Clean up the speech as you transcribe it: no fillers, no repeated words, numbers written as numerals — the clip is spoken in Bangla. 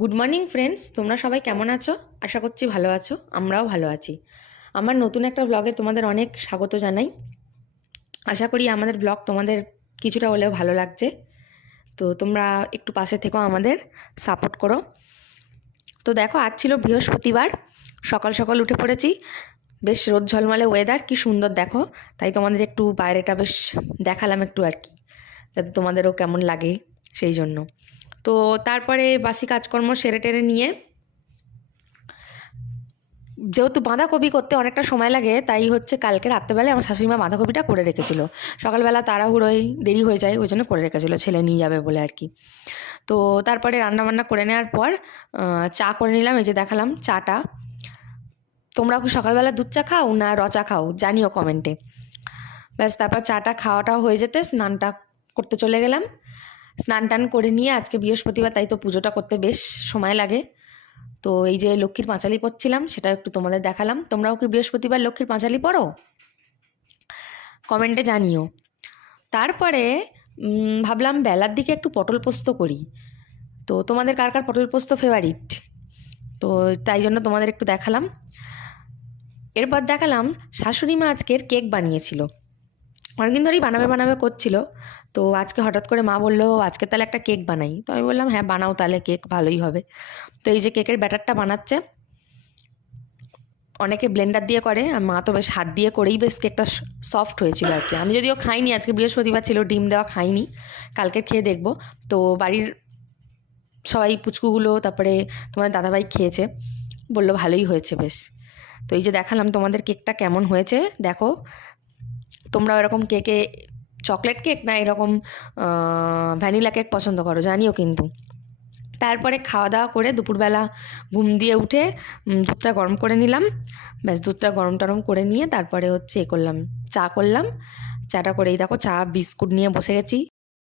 গুড মর্নিং ফ্রেন্ডস, তোমরা সবাই কেমন আছো? আশা করছি ভালো আছো, আমরাও ভালো আছি। আমার নতুন একটা ব্লগে তোমাদের অনেক স্বাগত জানাই। আশা করি আমাদের ব্লগ তোমাদের কিছুটা হলেও ভালো লাগছে। তো তোমরা একটু পাশে থেকো, আমাদের সাপোর্ট করো। তো দেখো, আজ ছিল বৃহস্পতিবার, সকাল সকাল উঠে পড়েছি। বেশ রোদ ঝলমলে ওয়েদার, কি সুন্দর দেখো। তাই তোমাদের একটু বাইরেটা বেশ দেখালাম একটু আর কি, যাতে তোমাদেরও কেমন লাগে সেই জন্য। তো তারপরে বাসি কাজকর্ম সেরে টেরে নিয়ে, যেহেতু বাঁধাকপি করতে অনেকটা সময় লাগে, তাই হচ্ছে কালকে রাত্রেবেলায় আমার শাশুড়ি মা বাঁধাকপিটা করে রেখেছিল। সকালবেলা তাড়াহুড়োই দেরি হয়ে যায়, ওই জন্য করে রেখেছিল, ছেলে নিয়ে যাবে বলে আর কি। তো তারপরে রান্নাবান্না করে নেওয়ার পর চা করে নিলাম। এই যে দেখালাম চাটা। তোমরা কি সকালবেলা দুধ চা খাও না র চা খাও জানিও কমেন্টে। ব্যাস, তারপর চাটা খাওয়াটাও হয়ে যেতে স্নানটা করতে চলে গেলাম। স্নান টান করে নিয়ে, আজকে বৃহস্পতিবার তাই তো পুজোটা করতে বেশ সময় লাগে। তো এই যে লক্ষ্মীর পাঁচালি পড়ছিলাম, সেটা একটু তোমাদের দেখালাম। তোমরাও কি বৃহস্পতিবার লক্ষ্মীর পাঁচালি পড়ো? কমেন্টে জানিও। তারপরে ভাবলাম বেলার দিকে একটু পটল পোস্ত করি। তো তোমাদের কার কার পটল পোস্ত ফেভারিট? তো তাই জন্য তোমাদের একটু দেখালাম। এরপর দেখালাম শাশুড়ি মা আজকের কেক বানিয়েছিল। অনেকদিন ধরেই বানাবে বানাবে করছিল। তো আজকে হঠাৎ করে মা বললো আজকে তাহলে একটা কেক বানাই। তো আমি বললাম হ্যাঁ বানাও তাহলে, কেক ভালোই হবে। তো এই যে কেকের ব্যাটারটা বানাচ্ছে। অনেকে ব্লেন্ডার দিয়ে করে, আর মা তো বেশ হাত দিয়ে করেই বেশ কেকটা সফট হয়েছিল আর কি। আমি যদিও খাইনি, আজকে বৃহস্পতিবার ছিল, ডিম দেওয়া খাইনি, কালকে খেয়ে দেখবো। তো বাড়ির সবাই পুচকুগুলো, তারপরে তোমাদের দাদাভাই খেয়েছে, বললো ভালোই হয়েছে বেশ। তো এই যে দেখালাম তোমাদের কেকটা কেমন হয়েছে দেখো। তোমরা এরকম কেকে চকলেট কেক না এরকম ভ্যানিলা কেক পছন্দ করো জানিও কিন্তু। তারপরে খাওয়া দাওয়া করে দুপুরবেলা ঘুম দিয়ে উঠে দুধটা গরম করে নিলাম। ব্যাস, দুধটা গরম টরম করে নিয়ে তারপরে হচ্ছে করলাম, চা করলাম। চাটা করেই দেখো, চা বিস্কুট নিয়ে বসে গেছি।